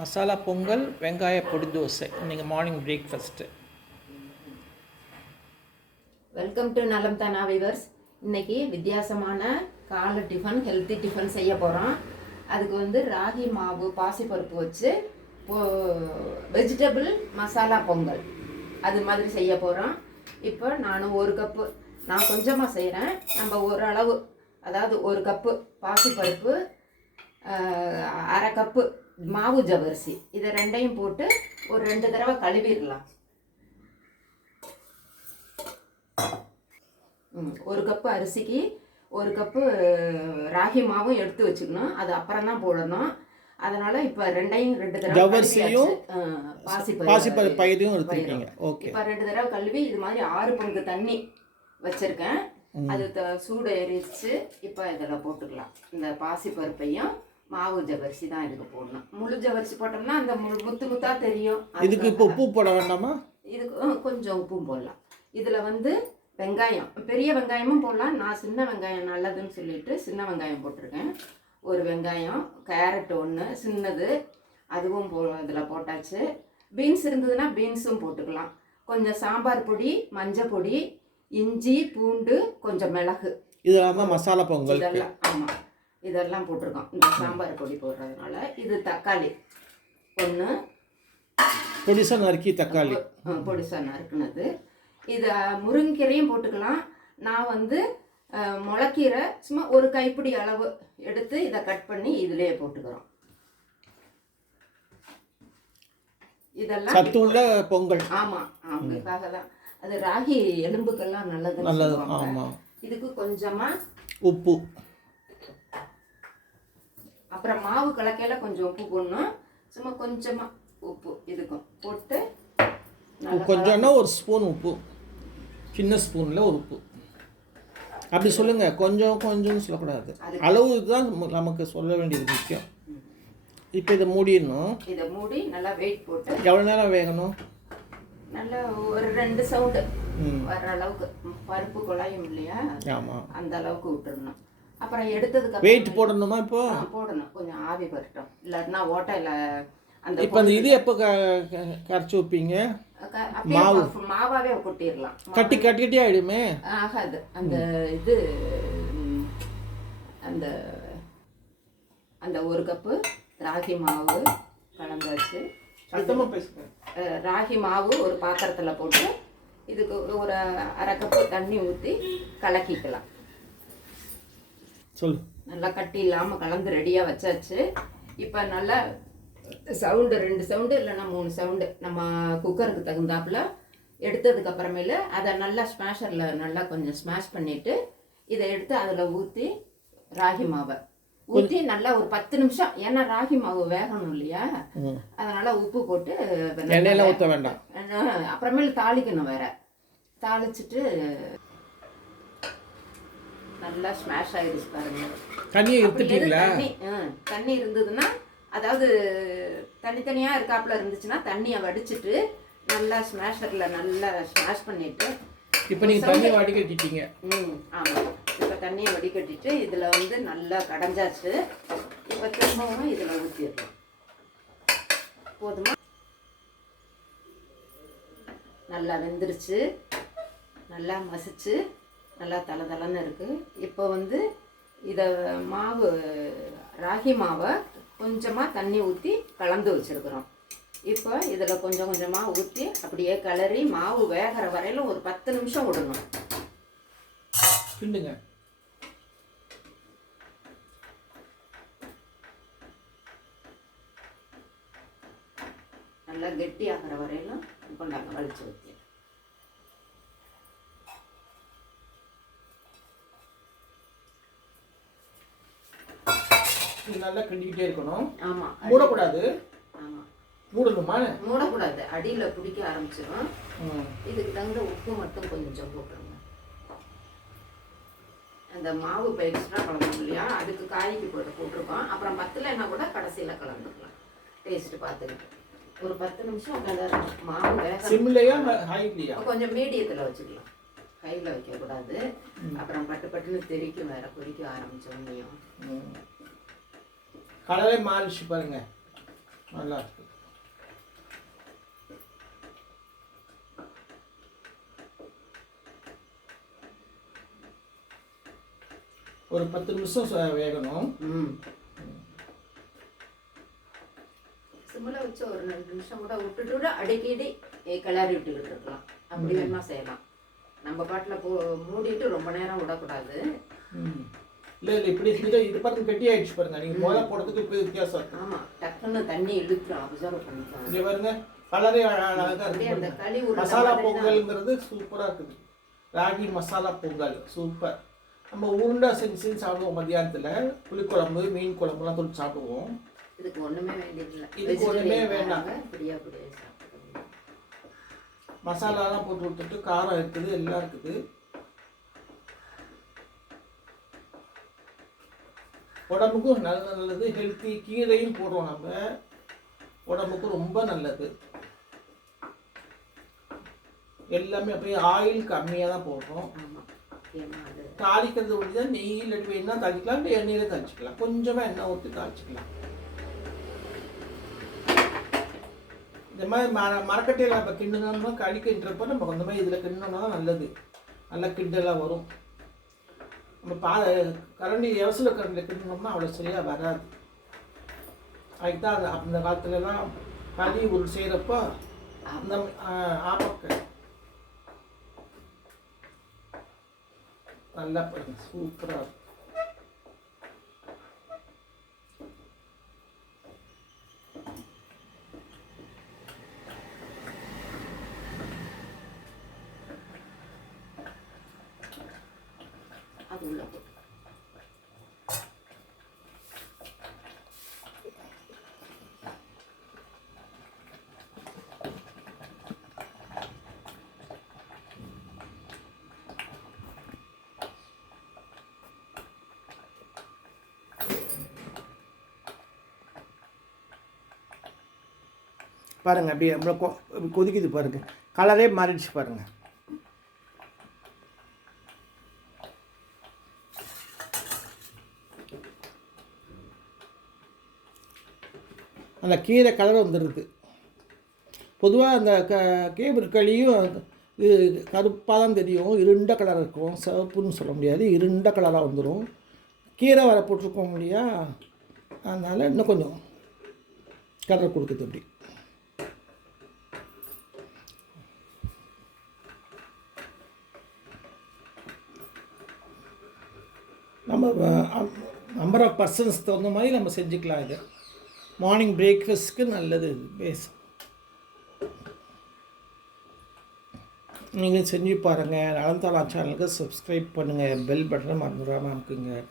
மசாலா பொங்கல், வெங்காய பொடி தோசை. இன்றைக்கி மார்னிங் பிரேக்ஃபாஸ்ட்டு. வெல்கம் டு நலம் தானா வீவர்ஸ். இன்றைக்கி வித்தியாசமான காலை டிஃபன், ஹெல்த்தி டிஃபன் செய்ய போகிறோம். அதுக்கு ராகி மாவு பாசிப்பருப்பு வச்சு வெஜிடபிள் மசாலா பொங்கல் அது மாதிரி செய்ய போகிறோம். இப்போ ஒரு கப்பு, நான் கொஞ்சமாக செய்கிறேன். நம்ம ஓரளவு, அதாவது ஒரு கப்பு பாசிப்பருப்பு, அரை கப்பு மாவு ஜவ்வரிசி, இதை ரெண்டையும் போட்டு ஒரு 2 தடவை கழுவிடலாம். ஒரு கப்பு அரிசிக்கு ஒரு கப்பு ராகி மாவும் எடுத்து வச்சுக்கணும். அது அப்புறம் தான் போடணும். அதனால இப்போ ரெண்டையும் 2 தடவை ஜவ்வரிசியும் பாசிப்பருப்பு எடுத்துக்கீங்க. ஓகே. இப்போ 2 தடவை கழுவி இது மாதிரி 6 பங்கு தண்ணி வச்சிருக்கேன். அது சூடு ஏறிச்சு. இப்போ இதில் போட்டுக்கலாம். இந்த பாசிப்பருப்பையும் மாவு ஜவ்வரிசி தான் இதுக்கு போடணும். முழு ஜவ்வரிசி போட்டோம்னா அந்த முத்து முத்தா தெரியும். இதுக்கு இப்போ உப்பு போட வேண்டாமா? இதுக்கு கொஞ்சம் உப்பும் போடலாம். இதில் வெங்காயம், பெரிய வெங்காயமும் போடலாம். நான் சின்ன வெங்காயம் நல்லதுன்னு சொல்லிட்டு சின்ன வெங்காயம் போட்டிருக்கேன். ஒரு வெங்காயம், கேரட் ஒன்று சின்னது, அதுவும் இதில் போட்டாச்சு. பீன்ஸ் இருந்ததுன்னா பீன்ஸும் போட்டுக்கலாம். கொஞ்சம் சாம்பார் பொடி, மஞ்சள் பொடி, இஞ்சி, பூண்டு, கொஞ்சம் மிளகு, இதெல்லாம் தான் மசாலா பொங்கல். இதெல்லாம் ஆமாம், இதெல்லாம் போட்டிருக்கோம் இந்த சாம்பார் பொடி போடுறதுனால. இது தக்காளி ஒன்று, பொடிசாக நறுக்கி தக்காளி பொடிசாக நறுக்குனது. இதை முருங்கைக்கீரையும் போட்டுக்கலாம். நான் முளைக்கீரை சும்மா ஒரு கைப்பிடி அளவு எடுத்து இதை கட் பண்ணி இதிலே போட்டுக்கிறோம். இதெல்லாம் சத்துள்ள பொங்கல். ஆமாம், அவங்களுக்காக தான். அது ராகி எலும்புக்கெல்லாம் நல்லது. ஆமாம். இதுக்கு கொஞ்சமாக உப்பு, அப்புறம் மாவு கலக்கையில் கொஞ்சம் உப்பு போடணும். சும்மா கொஞ்சமாக உப்பு இதுக்கும் போட்டு கொஞ்சம்னா ஒரு ஸ்பூன் உப்பு, சின்ன ஸ்பூனில் ஒரு உப்பு. அப்படி சொல்லுங்கள். கொஞ்சம்னு சொல்லக்கூடாது. அளவு தான் நமக்கு சொல்ல வேண்டியது முக்கியம். இப்போ இதை மூடிடணும். இதை மூடி நல்லா வெயிட் போட்டு எவ்வளோ நேரம் வேகணும்? நல்லா ஒரு 2 சவுண்டு வர அளவுக்கு. பருப்பு குழாயும் இல்லையா, ஆமாம், அந்த அளவுக்கு விட்டுடணும். அப்புறம் எடுத்ததுக்கு வெயிட் போடணுமா? இப்போ போடணும். கொஞ்சம் ஆவி வரட்டும். இல்லாட்டினா ஓட்டையில் அந்த இப்போ அந்த இது எப்போ கரைச்சி வைப்பீங்க? மாவாவே கொட்டிடலாம். கட்டி ஆகிடுமே. ஆகாது. அந்த இது அந்த அந்த ஒரு கப்பு ராகி மாவு கலந்தாச்சு. ராகி மாவு ஒரு பாத்திரத்தில் போட்டு இதுக்கு ஒரு அரை கப்பு தண்ணி ஊற்றி கலக்கிக்கலாம். சொல்லு. நல்லா கட்டி இல்லாமல் கலந்து ரெடியாக வச்சாச்சு. இப்போ நல்லா சவுண்டு 2 சவுண்டு இல்லைன்னா 3 சவுண்டு நம்ம குக்கருக்கு தகுந்தாப்புல எடுத்ததுக்கு அப்புறமேல அதை நல்லா ஸ்மாஷரில் நல்லா கொஞ்சம் ஸ்மாஷ் பண்ணிவிட்டு இதை எடுத்து அதில் ஊற்றி ராகி மாவை ஊற்றி நல்லா ஒரு 10 நிமிஷம், ஏன்னா ராகி மாவு வேகணும் இல்லையா, அதனால் உப்பு போட்டு எண்ணெயெல்லாம் ஊற்ற வேண்டாம். அப்புறமேல தாளிக்கணும். வேற தாளிச்சிட்டு நல்லா ஸ்மாஷ் ஆகிடுச்சு பாருங்க. தண்ணி எடுத்துட்டீங்களா? தண்ணி இருந்ததுன்னா, அதாவது தனித்தனியாக இருக்காப்புல இருந்துச்சுன்னா தண்ணியை வடிச்சிட்டு நல்லா ஸ்மாஷரில் நல்லா ஸ்மாஷ் பண்ணிவிட்டு. இப்போ நீங்கள் தண்ணி வடிகட்டிட்டீங்க. ஆமாம். இப்போ தண்ணியை வடிகட்டிட்டு இதில் நல்லா கடைஞ்சாச்சு. இப்போ திரும்பவும் இதில் ஊற்றிடலாம். போதுமா? நல்லா வெந்துருச்சு, நல்லா மசிச்சு நல்லா தளன்னு இருக்குது. இப்போ இதை மாவு, ராகி மாவை கொஞ்சமாக தண்ணி ஊற்றி கலந்து வச்சுருக்குறோம். இப்போ இதில் கொஞ்சம் கொஞ்சமாக ஊற்றி அப்படியே கிளறி மாவு வேகிற வரையிலும் ஒரு 10 நிமிஷம் விடணும். கிண்டுங்க. நல்லா கெட்டி ஆகிற வரையிலும் இப்போ நாங்கள் வலிச்சு ஊற்றி நல்லா கிண்டிக்கிட்டே இருக்கணும். ஆமாம், மூடக்கூடாது. ஆமாம், மூடணுமா? மூடக்கூடாது, அடியில் பிடிக்க ஆரம்பிச்சிடும். இதுக்கு தகுந்த உப்பு மட்டும் கொஞ்சம் போட்டுருங்க. அந்த மாவு இப்போ எக்ஸ்ட்ரா கலந்தோம் இல்லையா, அதுக்கு காய்க்கு போட்டிருக்கோம். அப்புறம் பத்தலைன்னா கூட கடைசியில் கலந்துக்கலாம். டேஸ்ட்டு பார்த்துக்கிட்டு ஒரு 10 நிமிஷம் கிளறணும். மாவு வேக சிம்லையா ஹைலையா? கொஞ்சம் மீடியத்தில் வச்சுக்கலாம். ஹையில் வைக்கக்கூடாது. அப்புறம் பட்டுன்னு தெரிக்கும், வேற கொதிக்க ஆரம்பித்தோன்னையும். கலரே மாறிச்சு பாருங்க. நல்லா இருக்குது. ஒரு 10 நிமிஷம் வேகணும். சிம்மில் வச்சு ஒரு 2 நிமிஷம் கூட விட்டுட்டு அடிக்கடி கிளறி விட்டுக்கிட்டு இருக்கலாம். அப்படி வேணா செய்யலாம். நம்ம பாட்டில் மூடிட்டு ரொம்ப நேரம் விடக்கூடாது. இல்லை இப்படி செஞ்சால் இது பாருங்க கெட்டி ஆயிடுச்சு பாருங்க. நீங்கள் மொளை போடுறதுக்கு இப்போ வித்தியாசம் இருக்கு. ஆமாம், டக்குன்னு தண்ணி இழுத்துரும், அப்சர்வ் பண்ணிக்கலாம். இங்கே பாருங்க கலரே அழகாக இருக்குது. மசாலா பொங்கல்ங்கிறது சூப்பராக இருக்குது. ராகி மசாலா பொங்கல் சூப்பர். நம்ம உருண்டை செஞ்சு சாப்பிடுவோம் மத்தியானத்தில். புளிக்குழம்பு மீன் குழம்புலாம் தொட்டு சாப்பிடுவோம். இதுக்கு ஒன்றுமே வேண்டியதில்லை. இதுக்கு ஒன்றுமே வேண்டாம். பிரியா மசாலாலாம் போட்டு விட்டுட்டு காரம் இருக்குது, எல்லாம் இருக்குது. உடம்புக்கும் நல்லது. ஹெல்த்தி. கீரையும் போடுறோம் நம்ம. உடம்புக்கும் ரொம்ப நல்லது. எல்லாமே அப்படியே ஆயில் கம்மியாக தான் போடுறோம். தாளிக்கிறது ஒன்று தான். நெய் இல்லாட்டி வேணுன்னா தாளிக்கலாம், இல்லை எண்ணெயில தாளிச்சிக்கலாம். கொஞ்சமாக எண்ணெய் ஊற்றி தாளிச்சிக்கலாம். இந்த மாதிரி மரக்கட்டையில் நம்ம கிண்டுனோம்னா களி கிண்டுறப்போ நம்ம அந்த மாதிரி இதில் கிண்டோம்னா தான் நல்லது. நல்லா கிண்டெல்லாம் வரும். நம்ம கரண்டி எவசில் கரண்டியில் கிண்டினோம்னா அவ்வளோ சரியாக வராது. அதுக்கு தான் அந்த காலத்துலலாம் களி ஒரு செய்கிறப்போ அந்த ஆப்பக்க நல்லா பாருங்க சூப்பராக இருக்கும். அது உள்ள போட்டு பாருங்கள். அப்படியே கொதிக்குது பாருங்கள். கலரே மாறிடுச்சு பாருங்கள். அந்த கீரை கலர் வந்துடுது. பொதுவாக அந்த கேபுரு களியும் கருப்பாக தான் தெரியும். இருண்ட கலர் இருக்கும். சிவப்புன்னு சொல்ல முடியாது. இருண்ட கலராக வந்துடும். கீரை வர போட்டிருக்கோம் இல்லையா, அதனால் இன்னும் கொஞ்சம் கலர் கொடுக்குது. அப்படி நம்ம நம்பர் ஆஃப் பர்சன்ஸ் தகுந்த மாதிரி நம்ம செஞ்சுக்கலாம். இது மார்னிங் பிரேக்ஃபாஸ்ட்டுக்கு நல்லது. இது பேஸ் நீங்கள் செஞ்சு பாருங்கள். நலன்தாளா சேனலுக்கு சப்ஸ்கிரைப் பண்ணுங்கள். பெல் பட்டனை மறந்துடாமல் அமுக்குங்க.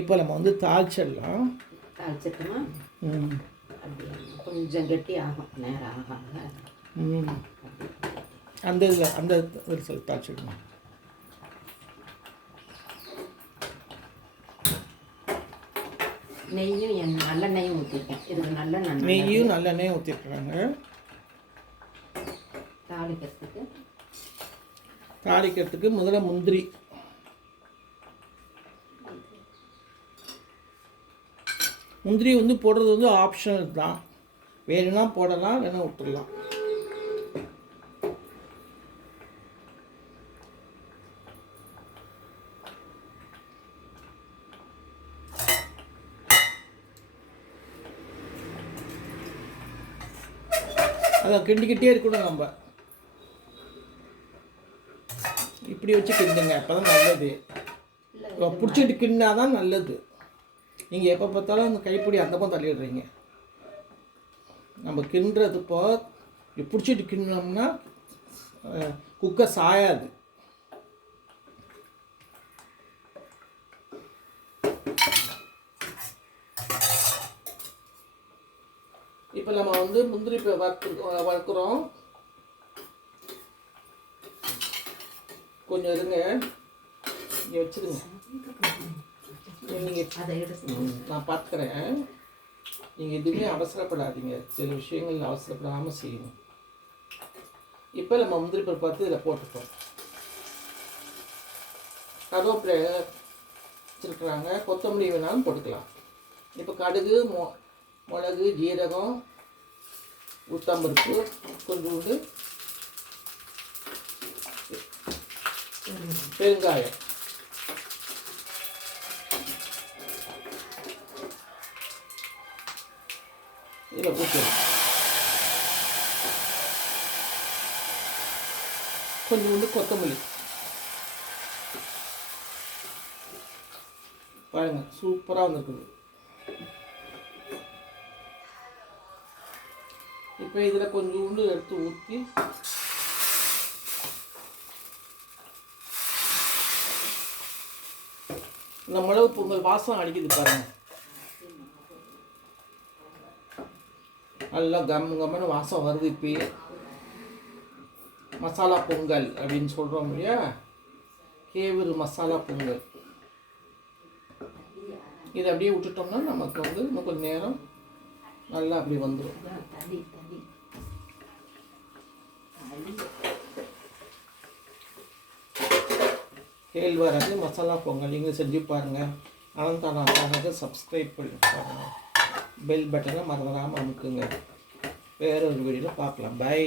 இப்போ நம்ம வந்து தாளிச்சிடலாம். தாளிச்சிட்டோமா? கொஞ்சம் கெட்டி ஆகும், நேரம் ஆகும். அந்த இதில் சொல்லி தாளிச்சிடணும். நெய்யும் நல்லெண்ணெயும் ஊற்றிருக்கேன். இதுக்கு நெய்யும் நல்லெண்ணெயும் ஊற்றிருக்கிறாங்க. தாளிக்கிறதுக்கு முதல்ல முந்திரி வந்து போடுறது வந்து ஆப்ஷனல் தான். வேணும்னா போடலாம், வேணா விட்டுடலாம். அதை கிண்டிக்கிட்டே இருக்கணும். நம்ம இப்படி வச்சு கிண்டுங்க, அப்போ தான் நல்லது. பிடிச்சிட்டு கிண்டினா தான் நல்லது. நீங்கள் எப்போ பார்த்தாலும் அந்த கைப்பிடி அந்த பக்கம் தள்ளிடுறீங்க. நம்ம கிண்டுறதுப்போ பிடிச்சிட்டு கிண்டினோம்னா குக்கர் சாயாது. இப்போ நம்ம வந்து முந்திரி வறுக்கிறோம். கொஞ்சம் இருங்க, இங்கே வச்சுருங்க. நான் பார்த்துக்கிறேன். நீங்கள் எதுவுமே அவசரப்படாதீங்க. சில விஷயங்கள் அவசரப்படாமல் செய்யணும். இப்போ நம்ம முந்திரி பருப்பு பார்த்து இதில் போட்டுப்போம். கருவேப்பிலை வச்சுருக்குறாங்க, கொத்தமல்லி வேணாலும் போட்டுக்கலாம். இப்போ கடுகு, மிளகு, ஜீரகம், உளுத்தம்பருப்பு, கொஞ்சோண்டு பெருங்காயம், இதில் ஊற்றணும். கொஞ்சோண்டு கொத்தமல்லி. பாருங்க, சூப்பராக வந்துருக்குது. இப்போ இதில் கொஞ்சோண்டு எடுத்து ஊற்றி இந்த மிளகு பொங்கல் வாசம் அடிக்குது பாருங்க. நல்லா கம்மன்னு வாசம் வருது. இப்பயே மசாலா பொங்கல் அப்படின்னு சொல்கிறோம் இல்லையா, கேவூர் மசாலா பொங்கல். இதை அப்படியே விட்டுட்டோம்னா நமக்கு வந்து இன்னும் கொஞ்சம் நேரம் நல்லா அப்படி வந்துடும். கேழ்வரகு மசாலா பொங்கல் நீங்கள் செஞ்சு பாருங்கள். அனந்தானா சேனலுக்கு சப்ஸ்கிரைப் பண்ணி பாருங்கள். பெல் பட்டனை மறந்துடாமல் அமுக்குங்க. வேற ஒரு வீடியோவில் பார்க்கலாம். பை.